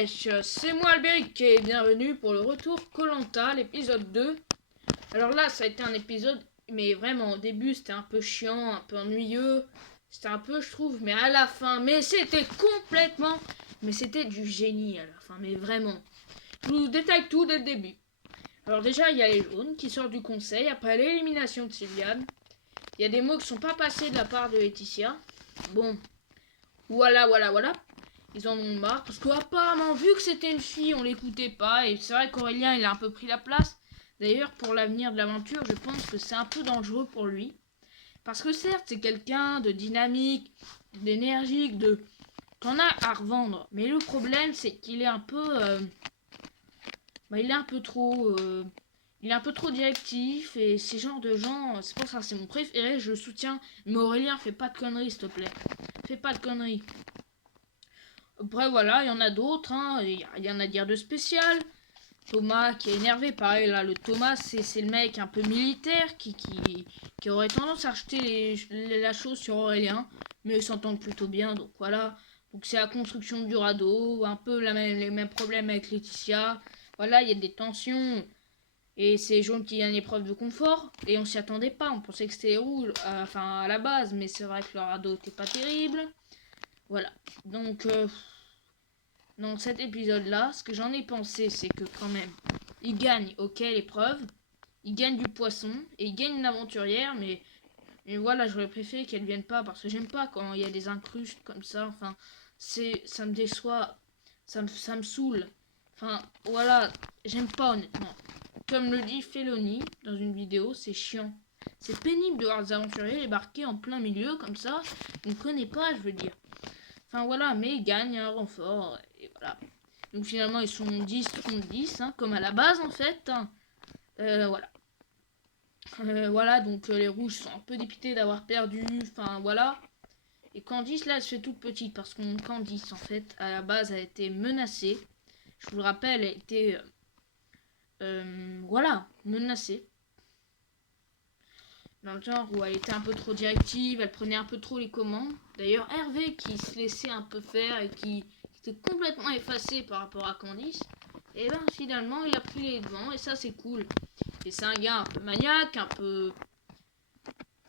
wesh, c'est moi Albéric et bienvenue pour le retour Koh-Lanta, l'épisode 2. Alors là, ça a été un épisode, mais vraiment au début c'était un peu chiant, un peu ennuyeux. C'était un peu, je trouve, mais à la fin, mais c'était complètement... Mais c'était du génie à la fin, mais vraiment. Je vous détaille tout dès le début. Alors déjà, il y a les jaunes qui sortent du conseil après l'élimination de Sylviane. Il y a des mots qui sont pas passés de la part de Laetitia. Bon, voilà. Ils en ont marre parce qu'apparemment, vu que c'était une fille, on l'écoutait pas. Et c'est vrai qu'Aurélien, il a un peu pris la place. D'ailleurs, pour l'avenir de l'aventure, je pense que c'est un peu dangereux pour lui. Parce que certes, c'est quelqu'un de dynamique, d'énergique, qu'on a à revendre. Mais le problème, c'est qu'il est un peu... il est un peu trop... il est un peu trop directif et ces genres de gens, c'est pour ça, c'est mon préféré, je le soutiens. Mais Aurélien, fais pas de conneries, s'il te plaît. Fais pas de conneries. Après, voilà, il y en a d'autres, hein. Il y en a à dire de spécial. Thomas qui est énervé, pareil, là, le Thomas, c'est le mec un peu militaire qui aurait tendance à rejeter la chose sur Aurélien, mais ils s'entendent plutôt bien, donc voilà. Donc c'est la construction du radeau, un peu les mêmes problèmes avec Laetitia. Voilà, il y a des tensions, et c'est Jaune qui gagne l'épreuve de confort, et on s'y attendait pas, on pensait que c'était rouge, à la base, mais c'est vrai que le radeau était pas terrible. Voilà, donc... dans cet épisode-là, ce que j'en ai pensé, c'est que quand même, il gagne, ok, l'épreuve, il gagne du poisson, et il gagne une aventurière, mais voilà, j'aurais préféré qu'elle vienne pas, parce que j'aime pas quand il y a des incrustes comme ça, enfin, ça me déçoit, ça me saoule, enfin, voilà, j'aime pas honnêtement. Comme le dit Felony dans une vidéo, c'est chiant. C'est pénible de voir des aventuriers débarquer en plein milieu, comme ça, on ne connaît pas, je veux dire. Enfin voilà, mais ils gagnent un renfort, et voilà. Donc finalement, ils sont 10 contre 10, hein, comme à la base en fait. Hein. Voilà. Voilà, donc les rouges sont un peu dépités d'avoir perdu, enfin voilà. Et Candice, là, elle se fait toute petite, parce que Candice, en fait, à la base, a été menacée. Je vous le rappelle, elle était, voilà, menacée. Dans le genre où elle était un peu trop directive, elle prenait un peu trop les commandes. D'ailleurs, Hervé qui se laissait un peu faire et qui était complètement effacé par rapport à Candice, et ben finalement il a pris les devants et ça c'est cool. Et c'est un gars un peu maniaque, un peu...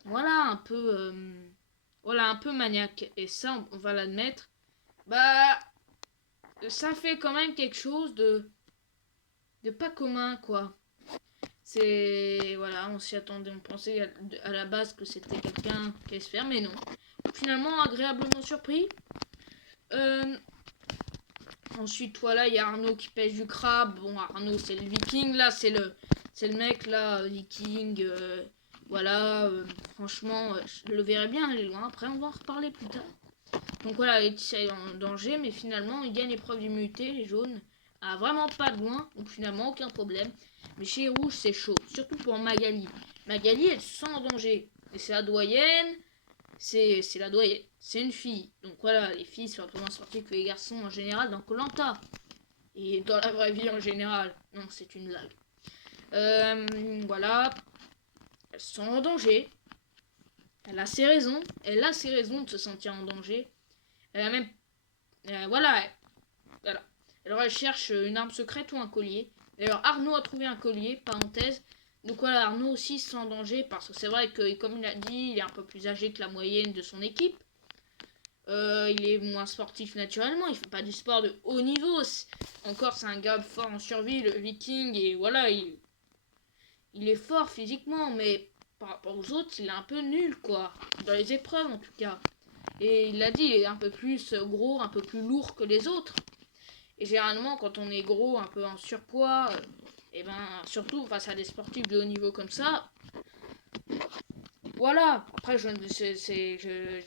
Voilà, un peu maniaque. Et ça, on va l'admettre. Bah, ça fait quand même quelque chose de pas commun, quoi. C'est... Voilà, on s'y attendait, on pensait à la base que c'était quelqu'un qui allait se faire, mais non. Finalement, agréablement surpris. Ensuite, voilà, il y a Arnaud qui pêche du crabe. Bon, Arnaud, c'est le viking, là, c'est le mec, là, viking. Voilà, franchement, je le verrais bien aller loin. Après, on va en reparler plus tard. Donc voilà, Laetitia est en danger, mais finalement, il gagne l'épreuve d'immunité, les jaunes. Ah, vraiment pas de loin, donc finalement, aucun problème. Mais chez les rouges, c'est chaud, surtout pour Magali. Magali, elle se sent en danger. Et c'est la doyenne, c'est la doyenne, c'est une fille. Donc voilà, les filles sont un peu moins sportives que les garçons en général dans Koh-Lanta. Et dans la vraie vie en général. Non, c'est une blague. Voilà, elles sont en danger. Elle a ses raisons de se sentir en danger. Elle a même... voilà. Alors elle cherche une arme secrète ou un collier. D'ailleurs, Arnaud a trouvé un collier, parenthèse. Donc voilà, Arnaud aussi se sent en danger parce que c'est vrai que, comme il a dit, il est un peu plus âgé que la moyenne de son équipe. Il est moins sportif naturellement, il fait pas du sport de haut niveau. Encore, c'est un gars fort en survie, le viking, et voilà, il est fort physiquement, mais par rapport aux autres, il est un peu nul, quoi. Dans les épreuves, en tout cas. Et il l'a dit, il est un peu plus gros, un peu plus lourd que les autres. Et généralement, quand on est gros, un peu en surpoids, et ben, surtout face à des sportifs de haut niveau comme ça, voilà. Après, je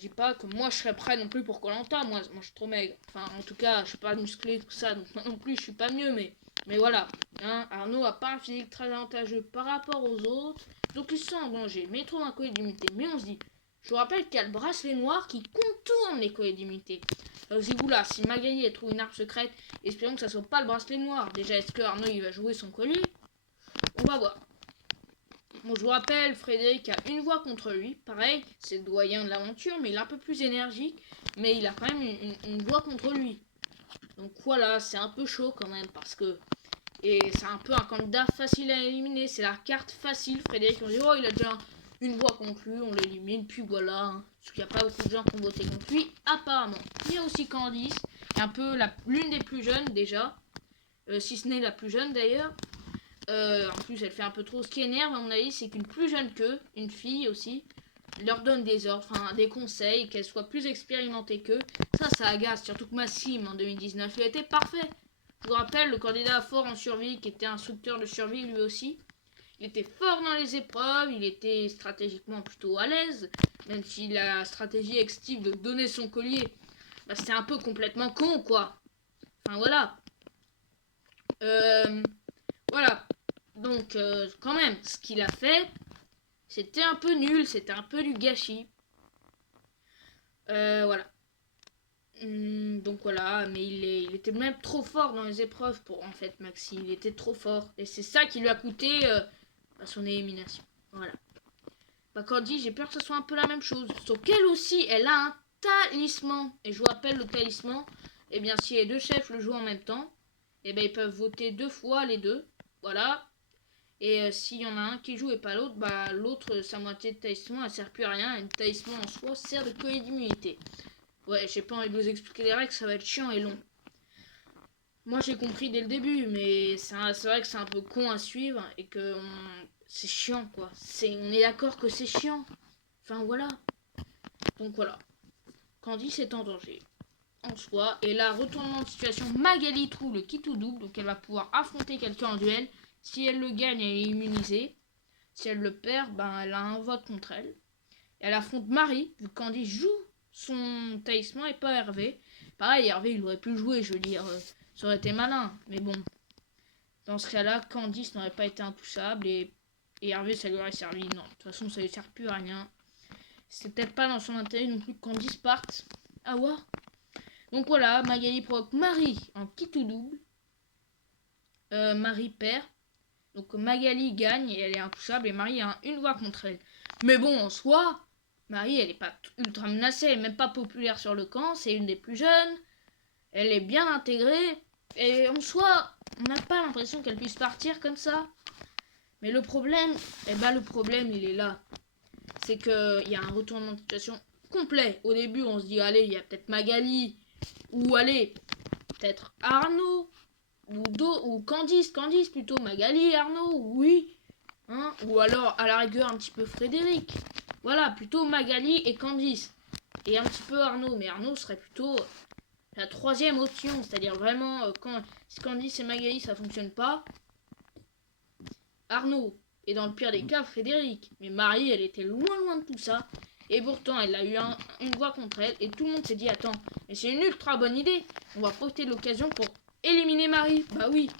dis pas que moi je serais prêt non plus pour Koh-Lanta. Moi je suis trop maigre. Enfin, en tout cas, je suis pas musclé, tout ça, donc moi non plus je suis pas mieux, mais voilà. Hein, Arnaud a pas un physique très avantageux par rapport aux autres, donc il se sent en danger. Mais il trouve un collier d'immunité. Mais on se dit, je vous rappelle qu'il y a le bracelet noir qui contourne les colliers d'immunité. Alors vous là, si Magali trouve une arme secrète, espérons que ça soit pas le bracelet noir. Déjà, est-ce que Arnaud il va jouer son collier? On va voir. Bon, je vous rappelle, Frédéric a une voix contre lui. Pareil, c'est le doyen de l'aventure, mais il est un peu plus énergique. Mais il a quand même une voix contre lui. Donc voilà, c'est un peu chaud quand même parce que... Et c'est un peu un candidat facile à éliminer. C'est la carte facile. Frédéric, on dit, oh, il a déjà une voix contre lui, on l'élimine. Puis voilà. Hein. Parce qu'il n'y a pas beaucoup de gens qui ont voté contre lui, apparemment. Il y a aussi Candice, qui est un peu l'une des plus jeunes déjà. Si ce n'est la plus jeune d'ailleurs. En plus, elle fait un peu trop. Ce qui énerve, à mon avis, c'est qu'une plus jeune qu'eux, une fille aussi, leur donne des ordres, enfin des conseils, qu'elle soit plus expérimentée qu'eux. Ça agace. Surtout que Massim, en 2019, il était parfait. Je vous rappelle, le candidat fort en survie, qui était instructeur de survie lui aussi. Il était fort dans les épreuves, il était stratégiquement plutôt à l'aise, même si la stratégie ex-Steve de donner son collier, bah, c'était un peu complètement con, quoi. Enfin, voilà. Voilà. Donc, quand même, ce qu'il a fait, c'était un peu nul, c'était un peu du gâchis. Voilà. Donc voilà, mais il était même trop fort dans les épreuves pour en fait Maxi, il était trop fort. Et c'est ça qui lui a coûté son élimination. Voilà. Bah Candy, j'ai peur que ce soit un peu la même chose. Sauf qu'elle aussi, elle a un talisman. Et je vous rappelle le talisman, eh bien si les deux chefs le jouent en même temps, eh bien ils peuvent voter 2 fois les deux. Voilà. Et s'il y en a un qui joue et pas l'autre, bah l'autre, sa moitié de talisman, elle sert plus à rien. Et le talisman en soi sert de collier d'immunité. Ouais, j'ai pas envie de vous expliquer les règles, ça va être chiant et long. Moi j'ai compris dès le début, mais c'est vrai que c'est un peu con à suivre et que c'est chiant quoi. On est d'accord que c'est chiant. Enfin voilà. Donc voilà. Candice est en danger en soi. Et là, retournement de situation, Magali trouve le kit ou double, donc elle va pouvoir affronter quelqu'un en duel. Si elle le gagne, elle est immunisée. Si elle le perd, ben elle a un vote contre elle. Et elle affronte Marie, vu que Candice joue son talisman et pas Hervé. Pareil, Hervé, il aurait pu le jouer, je veux dire, ça aurait été malin. Mais bon, dans ce cas-là, Candice n'aurait pas été intouchable et Hervé, ça lui aurait servi. Non, de toute façon, ça lui sert plus à rien. C'est peut-être pas dans son intérêt non plus que Candice parte. Ah ouais. Donc voilà, Magali provoque Marie en kit ou double. Marie perd. Donc Magali gagne et elle est intouchable et Marie a une voix contre elle. Mais bon, en soi, Marie, elle est pas ultra menacée, elle est même pas populaire sur le camp, c'est une des plus jeunes, elle est bien intégrée, et en soi, on n'a pas l'impression qu'elle puisse partir comme ça. Mais le problème, le problème, il est là. C'est qu'il y a un retournement de situation complet. Au début, on se dit, allez, il y a peut-être Magali, ou allez, peut-être Arnaud, ou Candice plutôt, Magali, Arnaud, oui. Hein, ou alors, à la rigueur, un petit peu Frédéric. Voilà, plutôt Magali et Candice. Et un petit peu Arnaud. Mais Arnaud serait plutôt la troisième option. C'est-à-dire vraiment, si Candice et Magali, ça fonctionne pas, Arnaud. Et dans le pire des cas, Frédéric. Mais Marie, elle était loin de tout ça. Et pourtant, elle a eu une voix contre elle. Et tout le monde s'est dit, attends, mais c'est une ultra bonne idée. On va profiter de l'occasion pour éliminer Marie. Bah oui.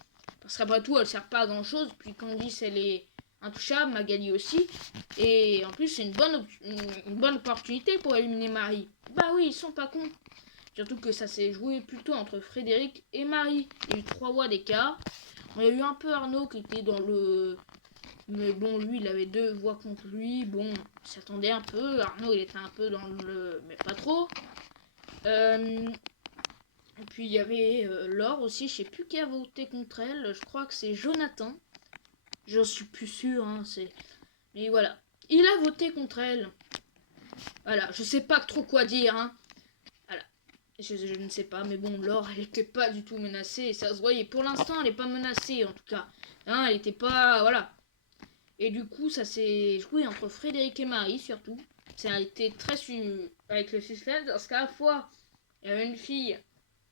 Parce qu'après tout, elle sert pas à grand-chose. Puis Candice, elle est intouchable, Magali aussi. Et en plus, c'est une bonne opportunité pour éliminer Marie. Bah oui, ils sont pas cons. Surtout que ça s'est joué plutôt entre Frédéric et Marie. Il y a eu 3 voix d'écart. Il y a eu un peu Arnaud qui était dans le... Mais bon, lui, il avait 2 voix contre lui. Bon, il s'attendait un peu. Arnaud, il était un peu dans le... Mais pas trop. Et puis, il y avait Laure aussi. Je sais plus qui a voté contre elle. Je crois que c'est Jonathan. Je suis plus sûre, hein, mais voilà. Il a voté contre elle. Voilà, je sais pas trop quoi dire, hein. Voilà. Je ne sais pas, mais bon, Laure, elle était pas du tout menacée, et ça se voyait. Pour l'instant, elle est pas menacée, en tout cas. Hein, elle était pas... Voilà. Et du coup, ça s'est joué entre Frédéric et Marie, surtout. Ça a été très avec le suspense, parce qu'à la fois, il y avait une fille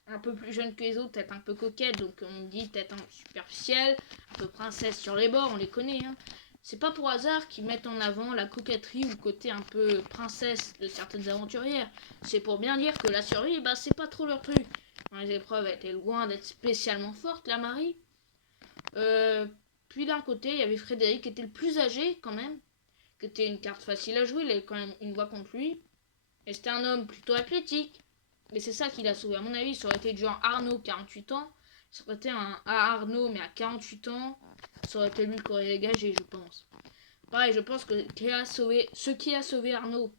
un peu plus jeune que les autres, peut-être un peu coquette, donc on dit peut-être un superficielle, un peu princesse sur les bords, on les connaît. Hein. C'est pas pour hasard qu'ils mettent en avant la coquetterie ou le côté un peu princesse de certaines aventurières. C'est pour bien dire que la survie, bah c'est pas trop leur truc. Dans les épreuves, elle était loin d'être spécialement forte, la Marie. Puis d'un côté, il y avait Frédéric qui était le plus âgé quand même, qui était une carte facile à jouer, il avait quand même une voix contre lui. Et c'était un homme plutôt athlétique. Mais c'est ça qui l'a sauvé. À mon avis, ça aurait été du genre Arnaud, 48 ans. Ça aurait été un Arnaud, mais à 48 ans, ça aurait été lui qui aurait dégagé, je pense. Pareil, je pense que ce qui a sauvé Arnaud,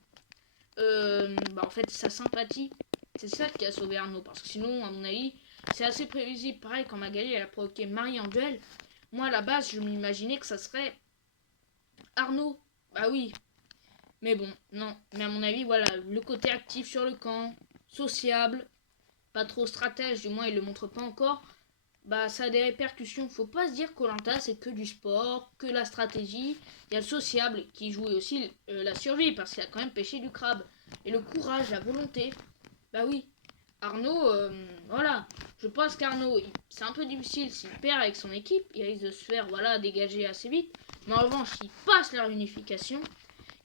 en fait, sa sympathie, c'est ça qui a sauvé Arnaud. Parce que sinon, à mon avis, C'est assez prévisible. Pareil, quand Magali elle a provoqué Marie en duel, moi à la base je m'imaginais que ça serait Arnaud. Bah oui. Mais bon, non. Mais à mon avis, voilà, le côté actif sur le camp, sociable, pas trop stratège, du moins il le montre pas encore. Bah ça a des répercussions. Faut pas se dire que Koh-Lanta c'est que du sport, que la stratégie. Il y a le sociable qui joue aussi la survie parce qu'il a quand même pêché du crabe. Et le courage, la volonté. Bah oui. Arnaud, voilà. Je pense qu'Arnaud, c'est un peu difficile s'il perd avec son équipe. Il risque de se faire voilà, dégager assez vite. Mais en revanche, s'il passe la réunification,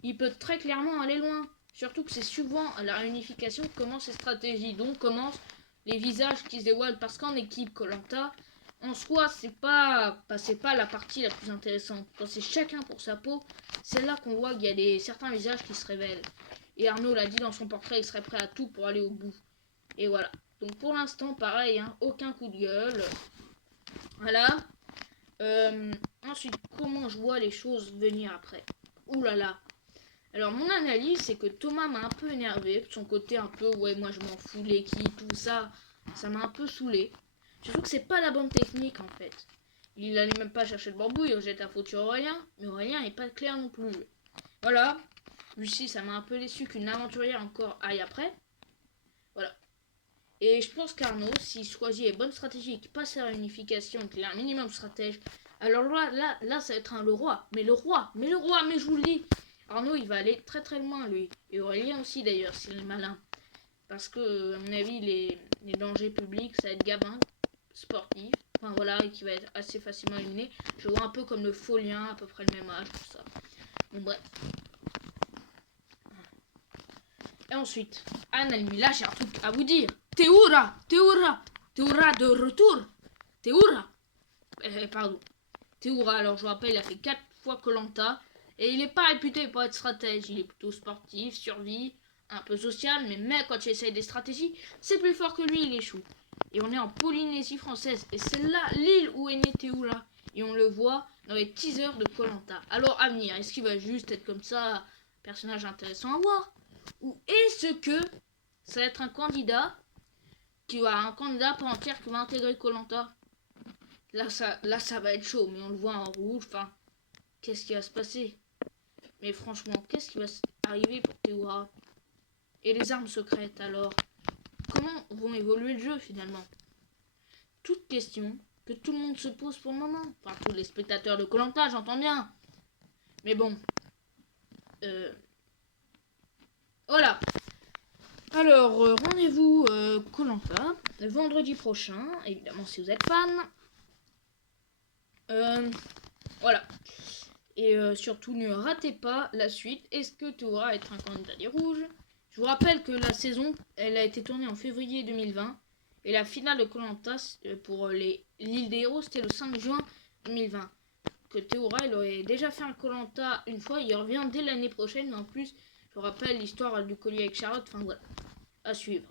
il peut très clairement aller loin. Surtout que c'est souvent à la réunification que commencent les stratégies. Donc commencent les visages qui se dévoilent. Parce qu'en équipe, Koh-Lanta, en soi, c'est pas la partie la plus intéressante. Quand c'est chacun pour sa peau, c'est là qu'on voit qu'il y a certains visages qui se révèlent. Et Arnaud l'a dit dans son portrait, il serait prêt à tout pour aller au bout. Et voilà. Donc pour l'instant, pareil, hein, aucun coup de gueule. Voilà. Ensuite, comment je vois les choses venir après. Ouh là là. Alors mon analyse, c'est que Thomas m'a un peu énervé. Son côté un peu, ouais, moi je m'en fous, l'équipe, tout ça. Ça m'a un peu saoulé. Surtout que c'est pas la bonne technique en fait. Il allait même pas chercher le bambou, il rejette la faute sur Aurélien. Mais Aurélien n'est pas clair non plus. Voilà. Lucie, ça m'a un peu déçu qu'une aventurière encore aille après. Voilà. Et je pense qu'Arnaud, s'il choisit les bonnes stratégies, qu'il passe à la réunification, qu'il a un minimum stratège, alors là, ça va être le roi. Mais je vous le dis, Arnaud, il va aller très très loin, lui. Et Aurélien aussi, d'ailleurs, s'il est malin. Parce que, à mon avis, les dangers publics, ça va être Gabin, sportif, enfin voilà, et qui va être assez facilement éliminé. Je vois un peu comme le Folien, à peu près le même âge, tout ça. Bon, bref. Et ensuite, Anne, elle lui lâche un truc à vous dire. Théoura de retour. Théoura. Pardon. Théoura, alors je vous rappelle, il a fait 4 fois Koh-Lanta. Et il n'est pas réputé pour être stratège. Il est plutôt sportif, survie, un peu social. Mais quand il essaye des stratégies, c'est plus fort que lui, il échoue. Et on est en Polynésie française. Et c'est là l'île où est né Théoura. Et on le voit dans les teasers de Koh-Lanta. Alors, à venir, est-ce qu'il va juste être comme ça, personnage intéressant à voir? Ou est-ce que ça va être un candidat part entière qui va intégrer Koh-Lanta? Là ça va être chaud, mais on le voit en rouge. Enfin, qu'est-ce qui va se passer? Mais franchement, qu'est-ce qui va arriver pour Théoura? Et les armes secrètes alors? Comment vont évoluer le jeu finalement? Toute question que tout le monde se pose pour le moment. Enfin, tous les spectateurs de Koh-Lanta, j'entends bien. Mais bon. Voilà. Alors, rendez-vous Koh-Lanta vendredi prochain, évidemment si vous êtes fan. Voilà. Et surtout, ne ratez pas la suite. Est-ce que Théoura être un candidat des Rouges? Je vous rappelle que la saison, elle a été tournée en février 2020. Et la finale de Koh-Lanta pour l'île des héros, c'était le 5 juin 2020. Que Théoura, il aurait déjà fait un Koh-Lanta une fois. Il revient dès l'année prochaine. Mais en plus, je vous rappelle l'histoire du collier avec Charlotte. Enfin voilà. À suivre.